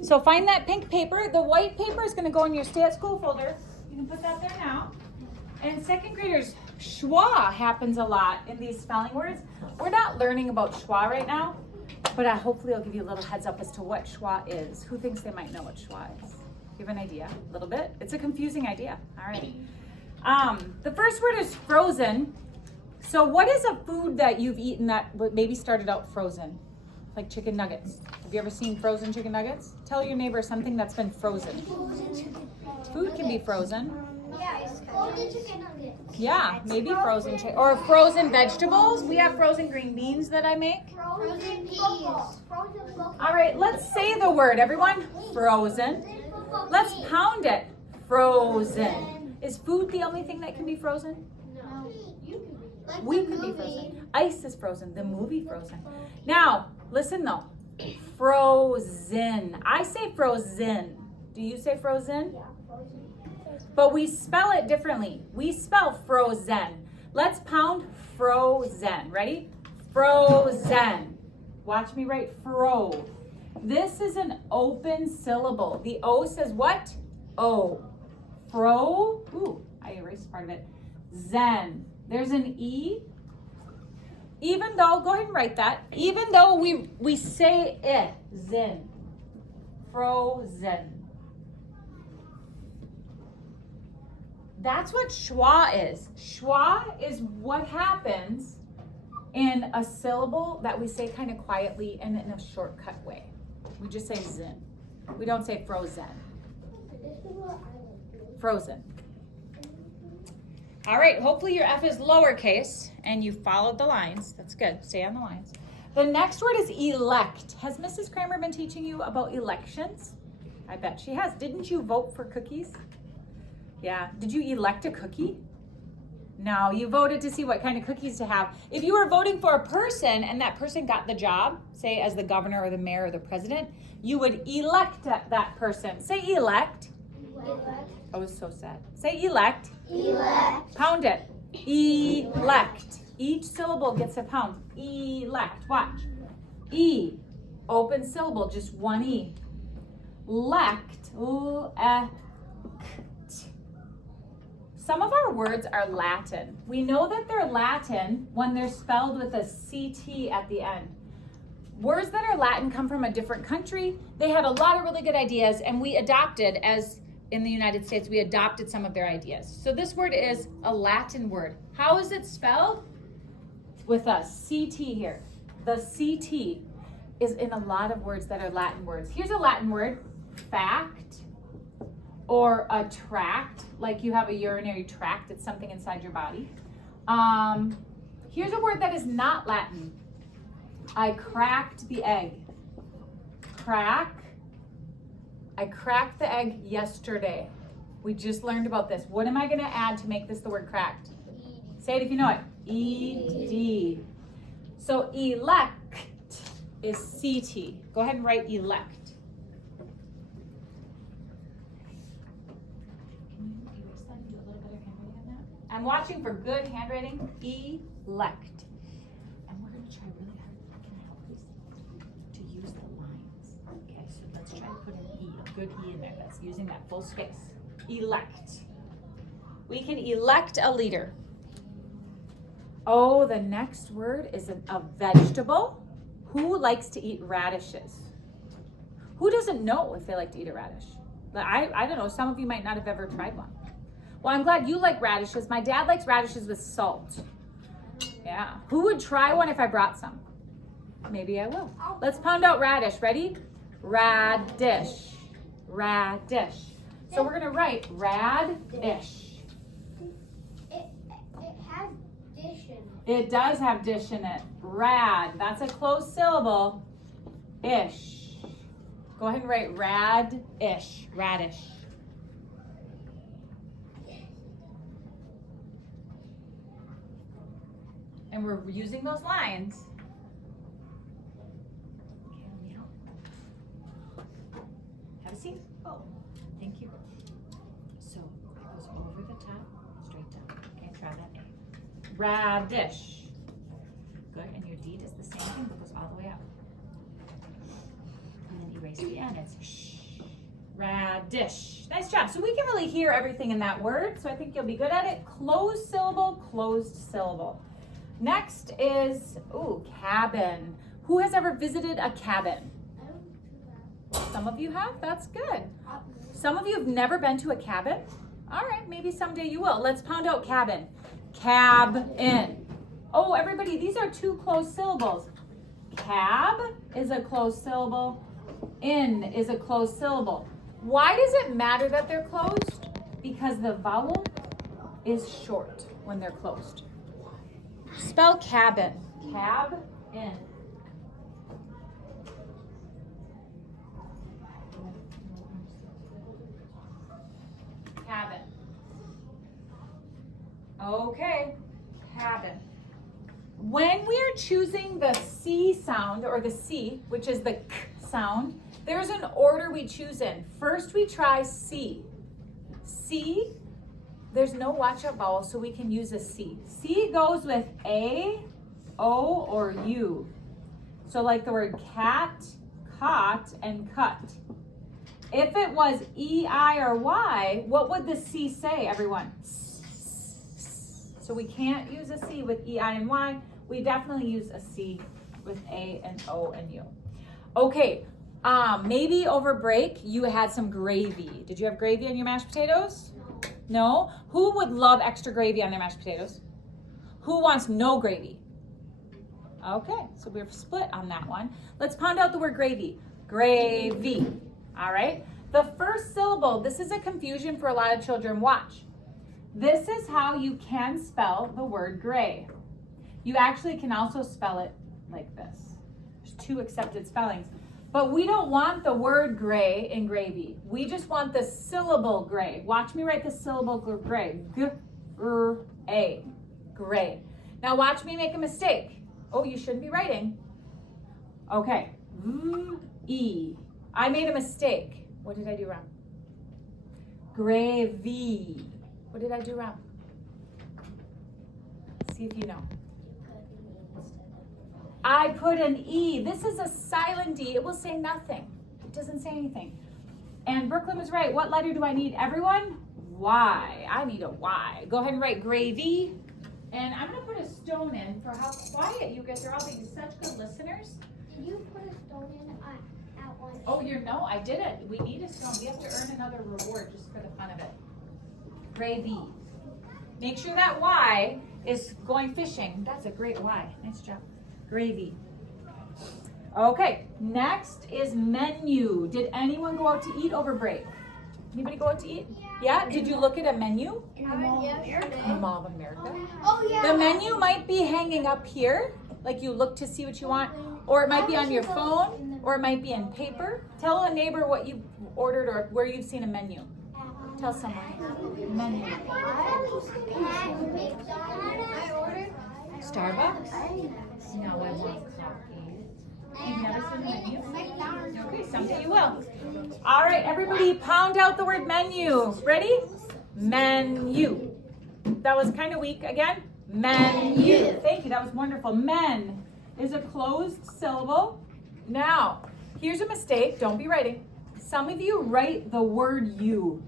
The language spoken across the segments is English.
So find that pink paper. The white paper is going to go in your stay at school folder. You can put that there now. And second graders, schwa happens a lot in these spelling words. We're not learning about schwa right now, but hopefully I'll give you a little heads up as to what schwa is. Who thinks they might know what schwa is? You have an idea? A little bit? It's a confusing idea. All right. The first word is frozen. So what is a food that you've eaten that maybe started out frozen? Like chicken nuggets. Have you ever seen frozen chicken nuggets? Tell your neighbor something that's been frozen. Food can be frozen. Frozen chicken nuggets. Yeah, maybe frozen chicken. Or frozen vegetables. We have frozen green beans that I make. Frozen peas. All right, let's say the word, everyone. Frozen. Let's pound it. Frozen. Is food the only thing that can be frozen? No. We could be frozen. Ice is frozen. The movie Frozen. Now, listen though. Frozen. I say frozen. Do you say frozen? Yeah, frozen. But we spell it differently. We spell frozen. Let's pound frozen. Ready? Frozen. Watch me write fro. This is an open syllable. The O says what? O. Fro. Ooh, I erased part of it. Zen. There's an E. Even though, go ahead and write that. Even though we say it, zen. Frozen. That's what schwa is. Schwa is what happens in a syllable that we say kind of quietly and in a shortcut way. We just say zen. We don't say frozen. Frozen. All right, hopefully your F is lowercase and you followed the lines. That's good. Stay on the lines. The next word is elect. Has Mrs. Kramer been teaching you about elections? I bet she has. Didn't you vote for cookies? Yeah. Did you elect a cookie? No, you voted to see what kind of cookies to have. If you were voting for a person and that person got the job, say as the governor or the mayor or the president, you would elect that person. Say elect. Elect. Oh, it's so sad. Say elect. Elect. Pound it. Elect. Each syllable gets a pound. Elect. Watch. E. Open syllable, just one E. Lect. Lect. Some of our words are Latin. We know that they're Latin when they're spelled with a CT at the end. Words that are Latin come from a different country. They had a lot of really good ideas, and we adopted, as in the United States, we adopted some of their ideas. So this word is a Latin word. How is it spelled? With a CT here. The CT is in a lot of words that are Latin words. Here's a Latin word, fact, or a tract, like you have a urinary tract, it's something inside your body. Here's a word that is not Latin. I cracked the egg. Crack. I cracked the egg yesterday. We just learned about this. What am I going to add to make this the word cracked? Say it if you know it. E-D. So elect is CT. Go ahead and write elect. I'm watching for good handwriting. Elect. And we're going to try really hard. Can I help please? To use the lines. Okay, so let's try to put an E, a good E in there. That's using that full space. Elect. We can elect a leader. Oh, the next word is a vegetable. Who likes to eat radishes? Who doesn't know if they like to eat a radish? I don't know. Some of you might not have ever tried one. Well, I'm glad you like radishes. My dad likes radishes with salt. Yeah. Who would try one if I brought some? Maybe I will. Let's pound out radish. Ready? Radish. Radish. So we're going to write radish. It has dish in it. It does have dish in it. Rad. That's a closed syllable. Ish. Go ahead and write radish. Radish. And we're using those lines. Okay, let me help. Have a seat. Oh, thank you. So it goes over the top, straight down. Okay, try that A. Radish. Good, and your D does the same thing, but goes all the way up. And then you erase the N. It's sh. Radish. Nice job. So we can really hear everything in that word. So I think you'll be good at it. Closed syllable, closed syllable. Next is, cabin. Who has ever visited a cabin? Some of you have? That's good. Some of you have never been to a cabin? All right, maybe someday you will. Let's pound out cabin. Cab-in. Oh, everybody, these are two closed syllables. Cab is a closed syllable. In is a closed syllable. Why does it matter that they're closed? Because the vowel is short when they're closed. Spell cabin. Cab-in. Cabin. Okay, cabin. When we're choosing the C sound, or the C, which is the K sound, there's an order we choose in. First we try C. C, there's no watch out vowel, so we can use a C. C goes with A, O, or U. So like the word cat, caught, and cut. If it was E, I, or Y, what would the C say, everyone? So we can't use a C with E, I, and Y. We definitely use a C with A and O and U. Okay, maybe over break you had some gravy. Did you have gravy on your mashed potatoes? No? Who would love extra gravy on their mashed potatoes? Who wants no gravy? Okay, so we're split on that one. Let's pound out the word gravy. Gravy. All right? The first syllable, this is a confusion for a lot of children. Watch. This is how you can spell the word gray. You actually can also spell it like this. There's two accepted spellings. But we don't want the word gray in gravy. We just want the syllable gray. Watch me write the syllable gray. G-R-A. Gray. Now watch me make a mistake. Oh, you shouldn't be writing. Okay. V-E. I made a mistake. What did I do wrong? Gravy. What did I do wrong? See if you know. I put an E. This is a silent E. It will say nothing. It doesn't say anything. And Brooklyn was right. What letter do I need, everyone? Y. I need a Y. Go ahead and write gravy. And I'm going to put a stone in for how quiet you guys are all being such good listeners. Did you put a stone in at one? Oh, no, I didn't. We need a stone. We have to earn another reward just for the fun of it. Gravy. Make sure that Y is going fishing. That's a great Y. Nice job. Gravy. Okay, next is menu. Did anyone go out to eat over break? Anybody go out to eat? Yeah? Did you look at a menu? In the Mall of America. In the Mall of America. Oh, yeah. The menu might be hanging up here, like you look to see what you want, or it might be on your phone, or it might be in paper. Tell a neighbor what you ordered or where you've seen a menu. Tell someone. Menu. I ordered Starbucks? No, I want coffee. You've never seen the menu? Okay, someday you will. All right, everybody, pound out the word menu. Ready? Menu. That was kind of weak. Again. Menu. Thank you. That was wonderful. Men is a closed syllable. Now, here's a mistake. Don't be writing. Some of you write the word you.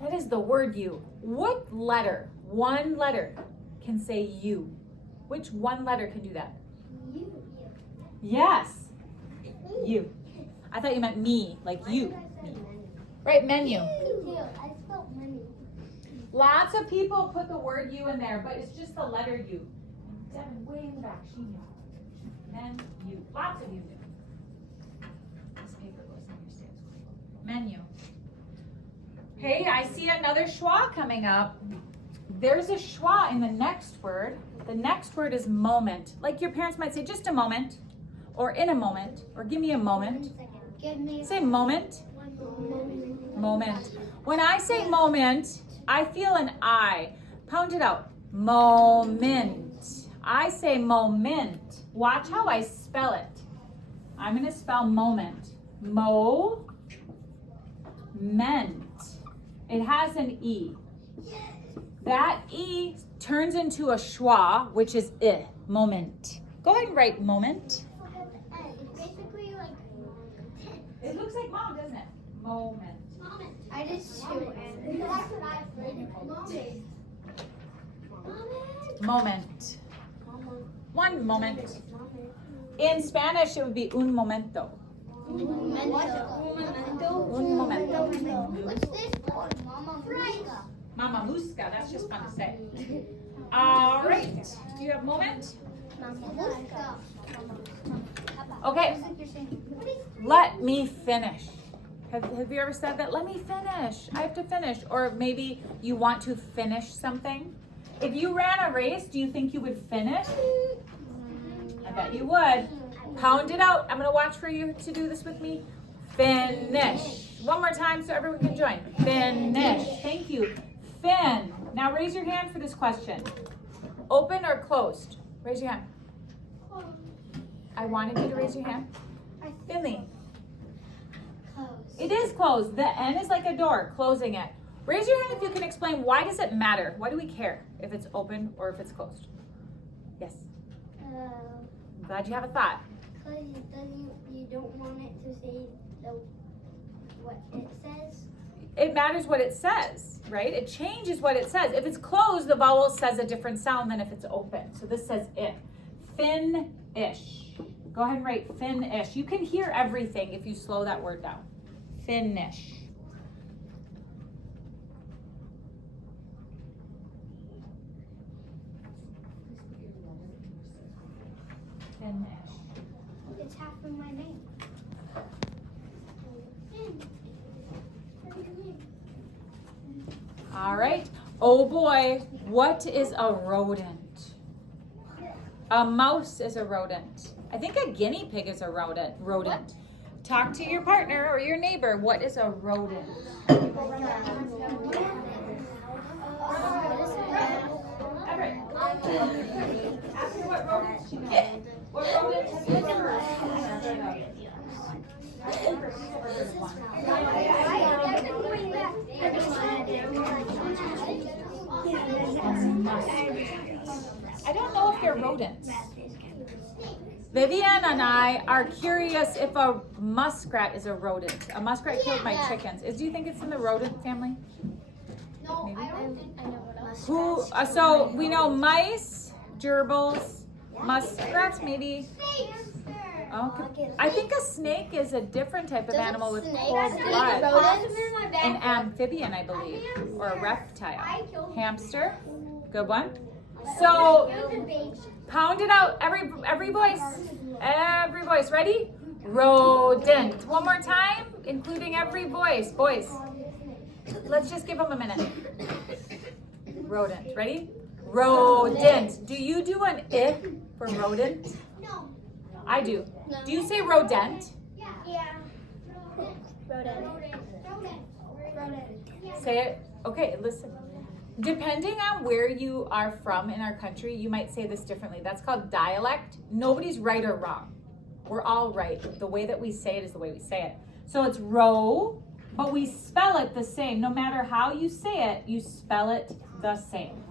That is the word you. What letter, one letter, can say you? Which one letter can do that? You. Yes. You. I thought you meant me, like you. Me. Right, menu. I spelled menu. Lots of people put the word you in there, but it's just the letter U. Devin, way in the back, she knew. Menu. Lots of you do. This paper goes on your stairs. Menu. Hey, I see another schwa coming up. There's a schwa in the next word. The next word is moment. Like your parents might say, just a moment, or in a moment, or give me a moment. Give me Say moment. Moment. When I say moment, I feel an I. Pound it out. Moment. I say moment. Watch how I spell it. I'm going to spell moment. Mo-ment. It has an E. That E turns into a schwa, which is I, moment. Go ahead and write moment. It's basically like It looks like mom, doesn't it? Moment. I did two. And that's what I Moment. One moment. In Spanish, it would be un momento. Un momento. What's this called? Mama Musca, that's just fun to say. All right, do you have moment? Okay, let me finish. Have you ever said that? Let me finish. I have to finish. Or maybe you want to finish something. If you ran a race, do you think you would finish? I bet you would. Pound it out. I'm going to watch for you to do this with me. Finish. One more time so everyone can join. Finish. Thank you. Fin. Now raise your hand for this question. Open or closed? Raise your hand. I wanted you to raise your hand. Finley. It is closed. The N is like a door, closing it. Raise your hand if you can explain why does it matter? Why do we care if it's open or if it's closed? Yes. I'm glad you have a thought. Because you don't want it to say what it says. It matters what it says, right? It changes what it says. If it's closed, the vowel says a different sound than if it's open. So this says it. Fin-ish. Go ahead and write fin-ish. You can hear everything if you slow that word down. Finish. Finish. It's half of my name. All right. Oh boy, what is a rodent? A mouse is a rodent. I think a guinea pig is a rodent. Talk to your partner or your neighbor. What is a rodent? Everett. Ask her what rodent she knows. What rodent have you ever heard I don't know if they're rodents. Vivian and I are curious if a muskrat is a rodent. A muskrat killed my chickens. Do you think it's in the rodent family? No, Maybe? I don't think I know what else. Who? So we know mice, gerbils, muskrats, maybe. Okay. I think a snake is a different type of animal with cold blood. An amphibian, I believe, or a reptile. Hamster, good one. So pound it out, every voice. Every voice. Ready? Rodent. One more time, including every voice. Boys, let's just give them a minute. Rodent. Ready? Rodent. Do you do an I for rodent? No. I do. Do you say rodent? Yeah. Rodent. Say it. Okay, listen. Depending on where you are from in our country, you might say this differently. That's called dialect. Nobody's right or wrong. We're all right. The way that we say it is the way we say it. So it's ro, but we spell it the same. No matter how you say it, you spell it the same.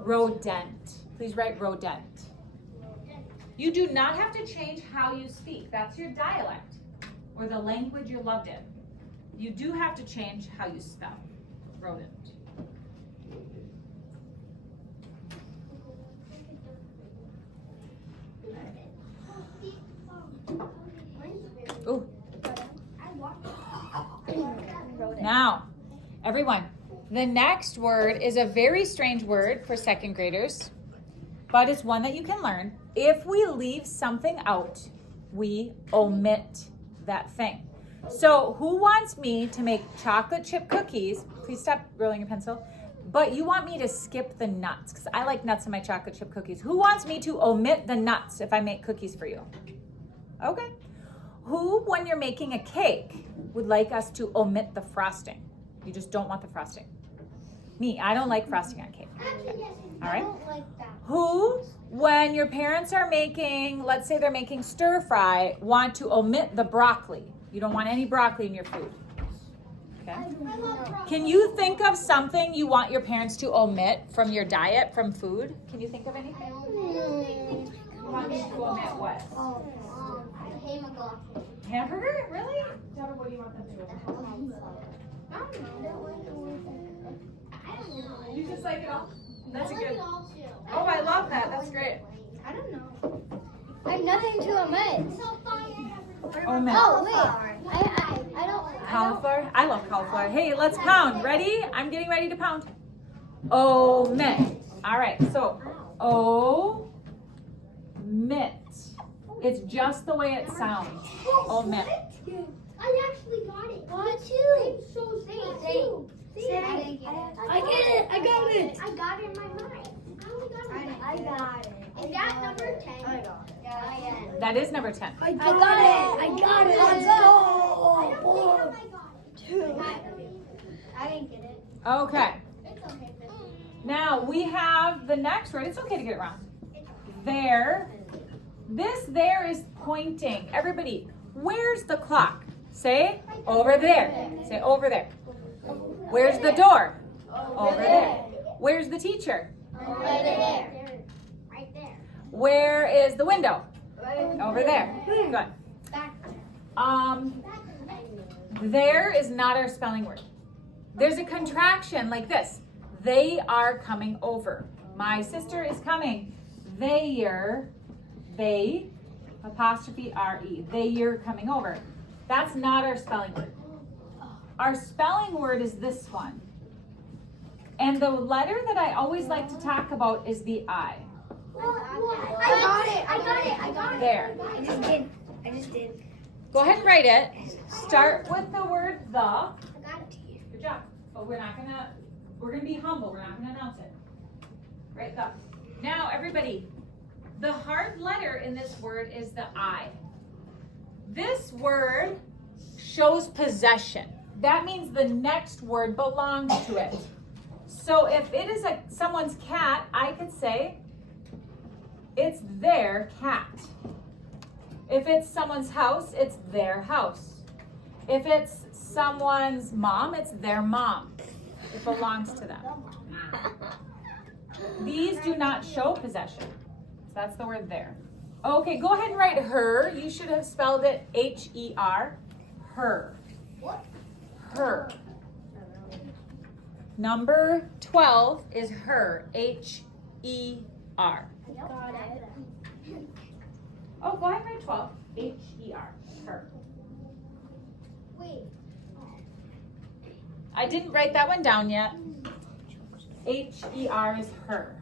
Rodent. Please write rodent. You do not have to change how you speak. That's your dialect or the language you're loved in. You do have to change how you spell rodent. Ooh. Now, everyone, the next word is a very strange word for second graders, but it's one that you can learn. If we leave something out, we omit that thing. So who wants me to make chocolate chip cookies? Please stop rolling your pencil. But you want me to skip the nuts, because I like nuts in my chocolate chip cookies. Who wants me to omit the nuts if I make cookies for you? Okay. Who, when you're making a cake, would like us to omit the frosting? You just don't want the frosting. Me, I don't like frosting on cake. Okay. All right. I don't like that. Who, when your parents are making, let's say they're making stir fry, want to omit the broccoli? You don't want any broccoli in your food. Okay. Can you think of something you want your parents to omit from your diet, from food? Can you think of anything? You want me to omit what? Hey, Hamburger? Really? Deborah, what do you want them to do? I don't know. You just like it all? That's a I like good. it all too. Oh, I love that. That's great. I don't know. I have nothing to omit. Omit. Oh wait, I don't. Cauliflower? I love cauliflower. Hey, let's pound. Ready? I'm getting ready to pound. Omit. All right, so omit. It's just the way it sounds. Omit. I actually got it. What too? I'm so sad. I get it. I got it. I got it in my mind. I got it. Is that number 10? I got it. Yeah. That is number 10. I got it. Let's go. I don't think I got it. I didn't get it. Okay. It's okay. Now we have the next word. It's okay to get it wrong. There. This there is pointing. Everybody, where's the clock? Say over there. Say over there. Where's the door? Over there. Where's the teacher? Over there. Right there. Where is the window? Over there. Good. Back There is not our spelling word. There's a contraction like this. They are coming over. My sister is coming. They, apostrophe R-E. They're coming over. That's not our spelling word. Our spelling word is this one. And the letter that I always like to talk about is the I. I got it. There. I just did. Go ahead and write it. Start with the word the. I got it. Good job. But we're gonna be humble. We're not gonna announce it. Right, the. Now, everybody, the hard letter in this word is the I. This word shows possession. That means the next word belongs to it. So if it is someone's cat, I could say it's their cat. If it's someone's house, it's their house. If it's someone's mom, it's their mom. It belongs to them. These do not show possession. So that's the word there. Okay, go ahead and write her. You should have spelled it H-E-R. Her. Her. Number 12 is her. H-E-R. Got it. Oh, go ahead and write 12. H-E-R. Her. Wait. I didn't write that one down yet. H-E-R is her.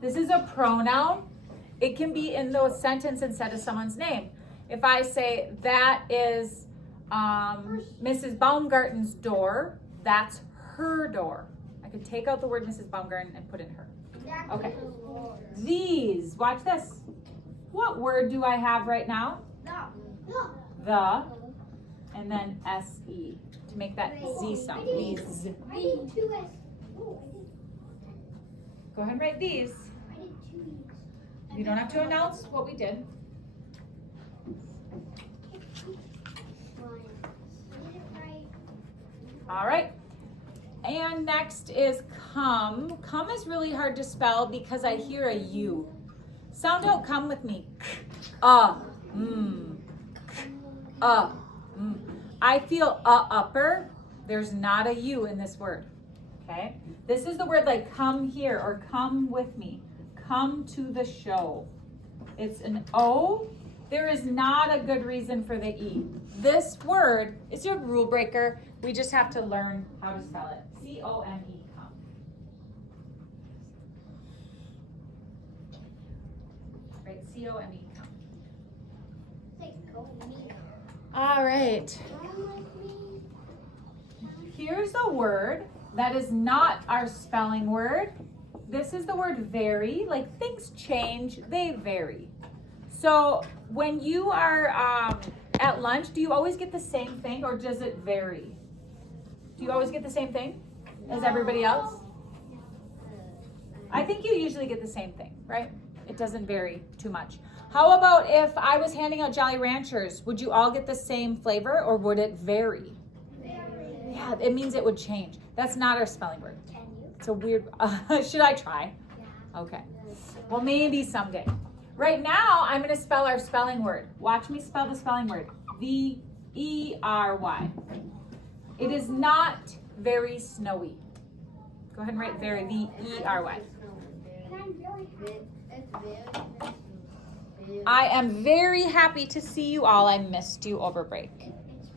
This is a pronoun. It can be in the sentence instead of someone's name. If I say that is Mrs. Baumgarten's door, that's her door. I could take out the word Mrs. Baumgarten and put in her. Okay. These, watch this. What word do I have right now? The, and then S-E to make that Z sound. These. I did 2 S. Go ahead and write these. I did 2 E's. You don't have to announce what we did. All right. And next is come. Come is really hard to spell because I hear a U. Sound out come with me. I feel upper. There's not a U in this word. Okay? This is the word like come here or come with me. Come to the show. It's an O. There is not a good reason for the E. This word is a rule breaker. We just have to learn how to spell it. C-O-M-E, come. Right, C-O-M-E, come. All right. Here's a word that is not our spelling word. This is the word vary. Like things change, they vary. So when you are at lunch, do you always get the same thing or does it vary? Do you always get the same thing as everybody else? I think you usually get the same thing, right? It doesn't vary too much. How about if I was handing out Jolly Ranchers, would you all get the same flavor or would it vary? Yeah, it means it would change. That's not our spelling word. It's a weird, should I try? Okay. Well, maybe someday. Right now, I'm going to spell our spelling word. Watch me spell the spelling word. V-E-R-Y. It is not very snowy. Go ahead and write very, V-E-R-Y. I am very happy to see you all. I missed you over break.